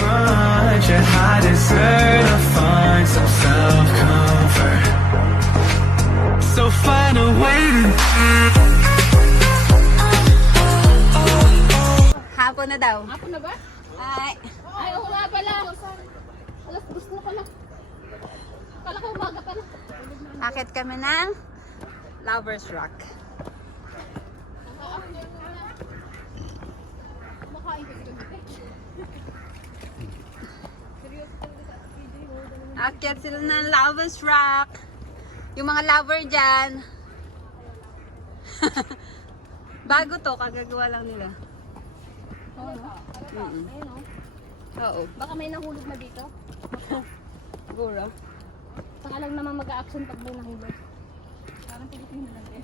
much, and I deserve to find some self-comfort. So find a way to. Hapon na daw. Hapon na ba? Ay, Ay, oo nga pala. Alas, gusto na pala. Kala ko umaga pala. akit kami ng Lovers Rock. Kumakain ko dito. Akit sila ng Lovers Rock. Yung mga lover dyan. Bago to, kagagawa lang nila. Oo, no? Ayun, no? Oo. Baka may nahulog na dito. Siguro. Saka lang naman mag-a-action pag may nahulog. Parang Pilipino lang eh.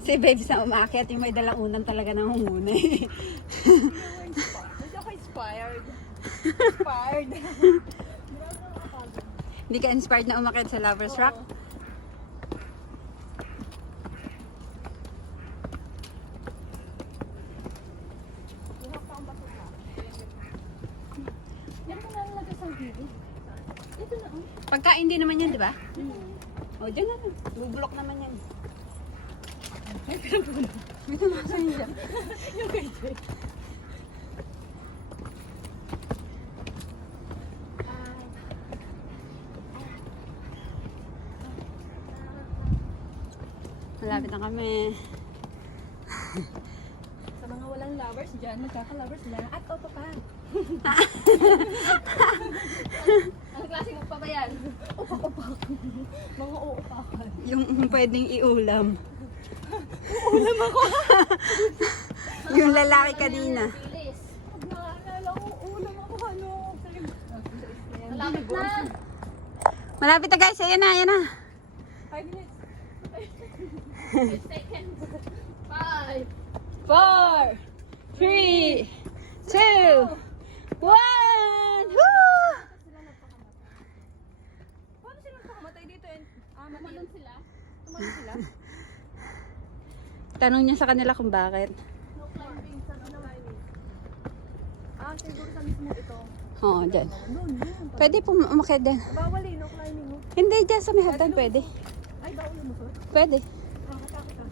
Si Babes na umakyat, yung may dalang unang talaga nang humuna eh. Hindi ako inspired. Inspired. Hindi ka inspired na umakyat sa Lovers Rock? Yan ko nalalagay sa video. Ito na, oh. Pagkain din naman yan, di ba? O, dyan na lang. Bubulok naman yan. May tumasan niya. Yung kay Jay. Malapit na kami. Sa mga walang lovers dyan, magkaka-lovers dyan, at auto pa. Ang klase mo pa ba yan? Upak-upak. Mga uupakan. Yung pwedeng iulam. Ulam ako. Yung lalaki kanina. Bilis. Pag naalala ko, ulam ako, ano. Malapit na. Malapit na guys, ayan na, ayan na. 5 minutes. 5 seconds. 5. 4, 3, 2, 1! Woo! Paano sila nagpakamatay dito? Tumalon sila? Tumalon sila? Tanong niya sa kanila kung bakit. No climbing. Sabi na climbing. Siguro sa mismo ito. Oo, dyan. Doon. Pwede po umakyat din. Bawal eh, no climbing. No? Hindi, dyan sa may hagdan pwede. Ay, bawal lumusot. Pwede. Nakakatakot ah.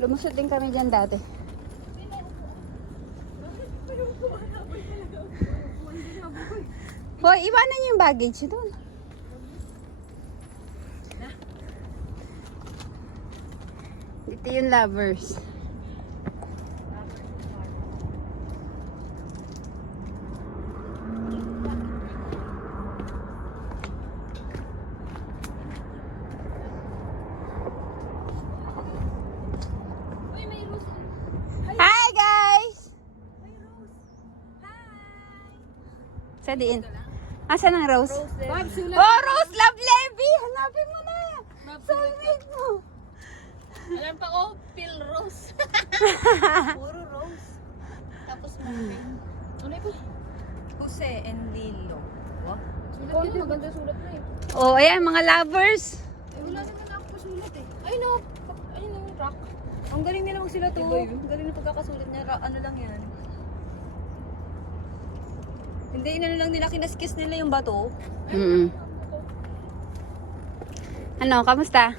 Lumusot din kami dyan dati. Hoy, iwanan niyo yung baggage doon. Dito yung lovers. Uy, may rose. Hi guys! Sa diin. Asan ang Rose? Bob, sulat. Oh, Rose Love Levy! Hanapin mo na! Soulmate mo! Alam pa ko, Phil Rose. Puro Rose. Tapos Marvin. Ano ito? Jose and Lilo. Sulat yun, maganda sulat na eh. Oh, ayan, mga lovers. Wala naman ako sulat eh. Ay no, ayun yung rock. Ang galing nila sila to. Ang galing na pagkakasulat niya. Ano lang yan. Hindi, inano lang nila, kinaskis nila yung bato. Mm. Ano, kamusta?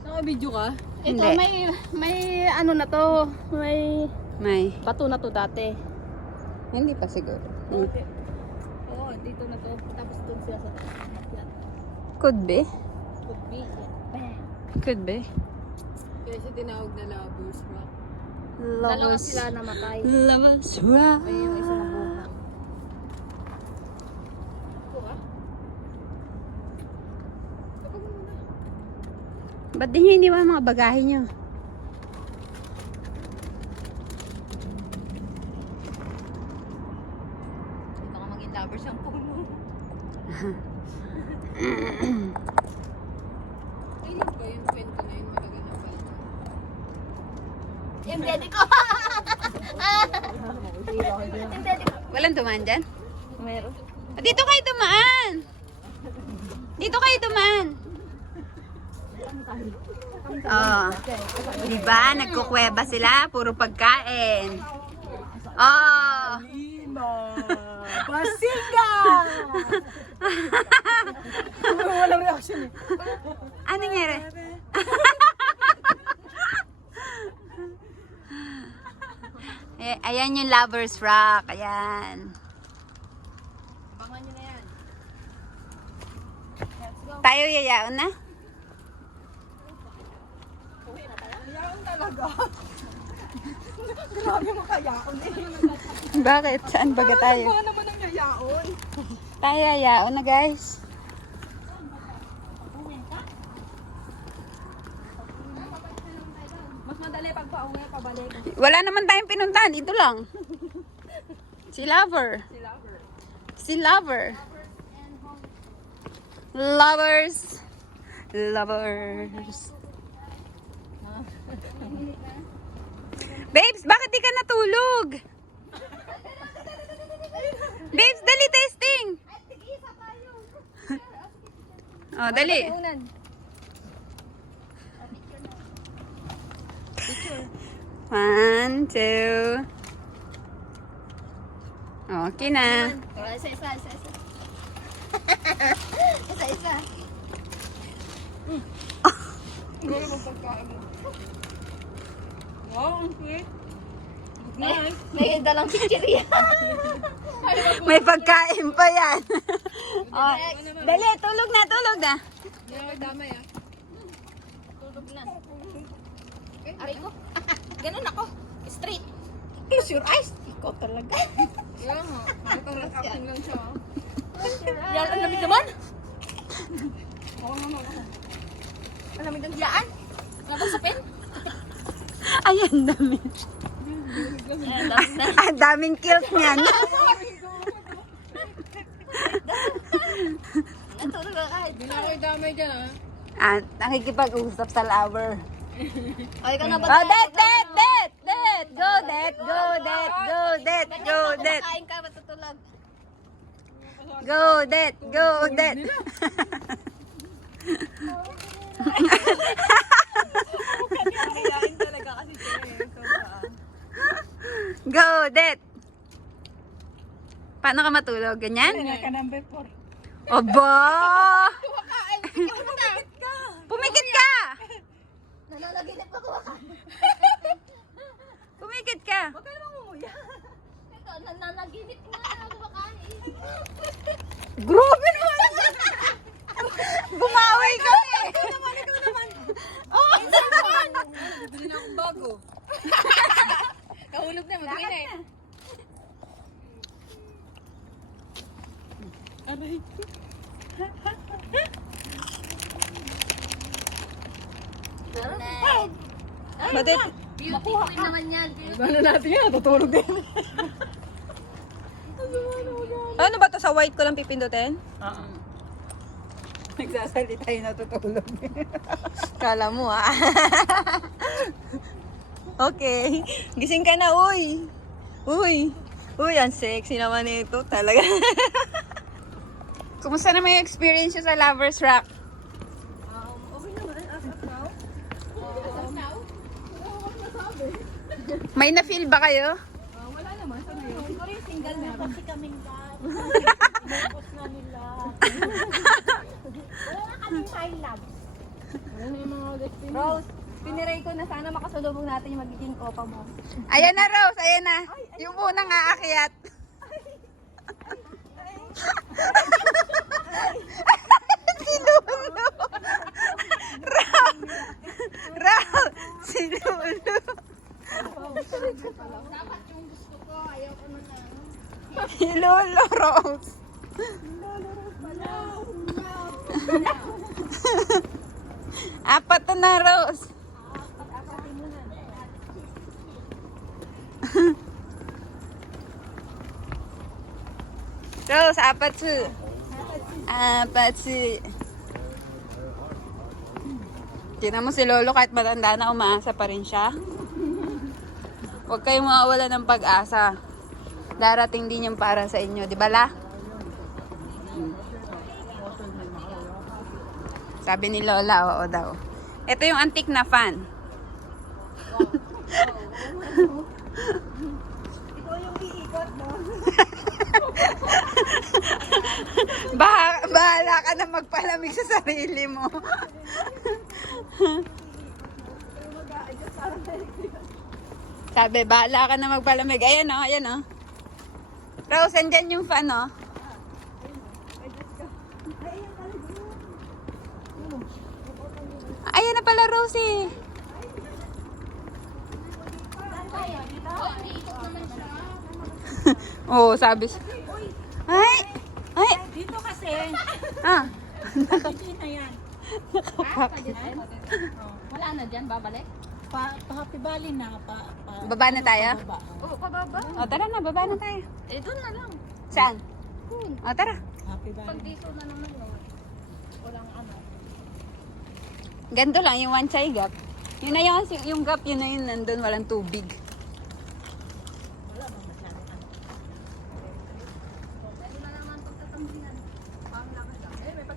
Naka-video ka? Ito, Hindi. may ano na to. May May. bato na to dati. Hindi pa siguro. Okay. Oo, dito na to. Tapos doon sila sa Could be. could be. Bam! Could be. Kasi tinawag na Lovers Rock. Dalawa Lovers. sila namatay. Lovers rock. Ay, yung isa na buhay. Ito ah. Kapag muna. Ba't di nyo iniwan ang mga bagahe nyo? Baka maging lovers ang puno. Ay, yun ba yung kwento na yun? Matagal na ba? Yung daddy ko! Yung daddy ko! Walang dumaan dyan? Meron. Dito kayo dumaan! Dito kayo dumaan! Oh, diba? Nagkukweba sila. Puro pagkain. Oh! Basilga! Walang reaction eh. Ano nangyari? Ayan yung Lovers Rock. Ayan. Abangan nyo na yan. Tayo yayaon na? Yaon talaga. Grabe mo kayaon eh. Bakit? Saan baga tayo? Ano naman ang yayaon? Tayo yayaon na guys. Mas madali pag pauwi pabalik. Wala naman tayong pinuntahan. Dito lang. Si Lover. Si Lover. Si Lover. Lovers. Lovers. Babes, bakit di ka natulog? Babes, dali testing. Oh, dali. Unan. One, two. Okay na. Isa. Isa. Gano'n mo pagkain mo. Wow, ang sweet. May dalang chichirya. May pagkain pa yan. Oh, dali, tulog na, tulog na. Hindi ako damay ah. Tulog na. Aray ko. Ganun ako. Straight. Close your eyes. Ikaw talaga. Kaya nga. Parang acting lang siya. Yan, ang lamig naman. Oo naman ako. Ang lamig ng diyaan. Napasapin. Ayan, dami. Ang daming kilt niyan. Natulog ka kahit. Hindi na ako damay dyan ah. Ah, nakikipag-usap sa lover. Ay, ka na ba? Oh, det! Go, det! Go, det! Go, det! Go, det! Kain ka, matutulog. Go, det! Go, det! Kain talaga kasi siya. Go, det! Paano ka matulog? Ganyan? Ka number 4. Aba! Kumakain. Pumikit ka. Pumikit ka! Nananaginip ka kumakain. Pumikit ka! Huwag ka namang umuya. Ito, nananaginip nga na kumakain. Grabe naman! Bumawi kami! Ikaw naman. Oh! Bili na akong bago. Kahulog na, mag-uwi na eh. Aray. Batit? Beauty queen naman yan. Ano natin yan? Tutulog din. Ano ba to? Sa white ko lang pipindutin? Nagsasalita yung natutulog. Kala mo ah. Okay. Gising ka na, uy. Uy. Uy, ang sexy naman ito talaga. Kumusta naman yung experience nyo sa Lovers Rock? Okay naman, as of now. May na-feel ba kayo? Wala naman, sabi yun. Siguro yung single na. Kasi kaming dad. Bukos na nila. Wala na kaming time lapse. Wala na yung mga destiny. Rose, piniray ko na sana makasulubong natin yung magiging kopa mo. Ayan na, Rose. Ayan na. Yung unang aakyat. Si Lulu. Raul. Si Lulu. Dapat yung gusto ko, ayaw ko na na. Si Lulu, Rose. Apat na, Rose. Rose, apat su. Apat su. Tingnan mo si Lolo kahit matanda na, umaasa pa rin siya. Huwag kayong mawawala ng pag-asa. Darating din yung para sa inyo, di ba la? Sabi ni Lola, oo daw. Ito yung antique na fan. Ikaw yung iikot, no? Bahala ka na magpalamig sa sarili mo. Sabi, bahala ka na magpalamig. Ayan o, ayan o. Rose, andyan yung fan o. Ayan na pala, Rosie. Oo, sabi siya. Ay! Ay! Dito kasi, Ah! hindi na yan. Wala na dyan, babalik? Pa-happy valley na. Baba na tayo? Pababa. Oo, pababa. O, tara na, baba na tayo. Eh, doon na lang. Saan? O, tara. Happy Pag valley. dito na naman, no, walang ano. Ganito lang, yung one side gap. Yun na yung gap, yun na yun, nandun, walang tubig.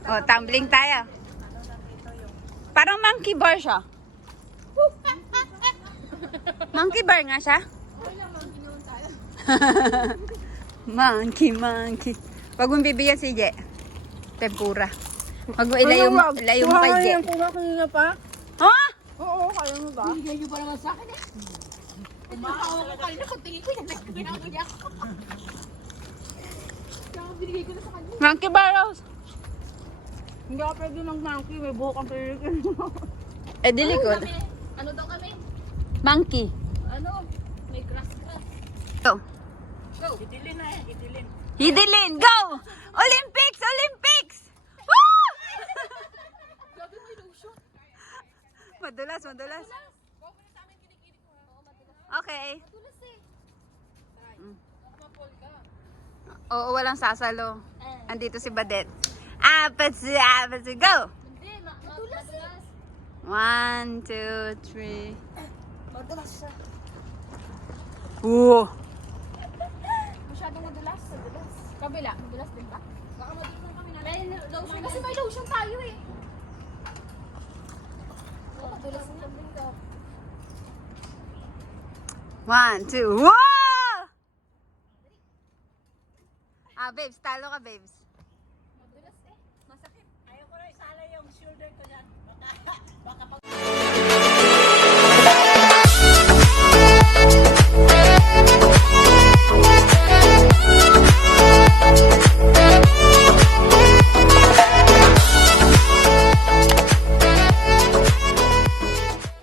O, tumbling tayo. Parang monkey bar siya. Monkey bar nga siya. Monkey. Wag mong bibigyan si Je. Tempura. Wag mo ilayo mo kay Je. Kuha kanina pa? Ha? Oo, kaya mo ba? Bigay niyo pa naman sa akin eh. Kumakawa ko kanina kung tingin ko yan. Binago niya ako. Kaya binigay ko na sa kanya. Monkey bar, Rose. Hindi ako pwede mag-monkey. May buhok ang pilikin mo. Eh, di likod. Ano daw kami? Monkey. Ano? May grass. Go. Go. Hidilin, go! Olympics! Olympics! Woo! Gabi mo yung lotion. Madulas. Okay. Tulas eh. Oo, walang sasalo. Andito si Badet. Apatsi, go! Hindi, matulas eh. 1, 2, 3. Madulas siya. Oo. Masyadong madulas. Madulas. Kabila, madulas din ba? Baka madulas kami na. May lotion. Kasi may lotion tayo eh. Madulas din ka. 1, 2, wow! Babes, talo ka, babes. Madulas eh. Masakit. Ayaw ko na isala yung shoulder ko dyan. Baka pag...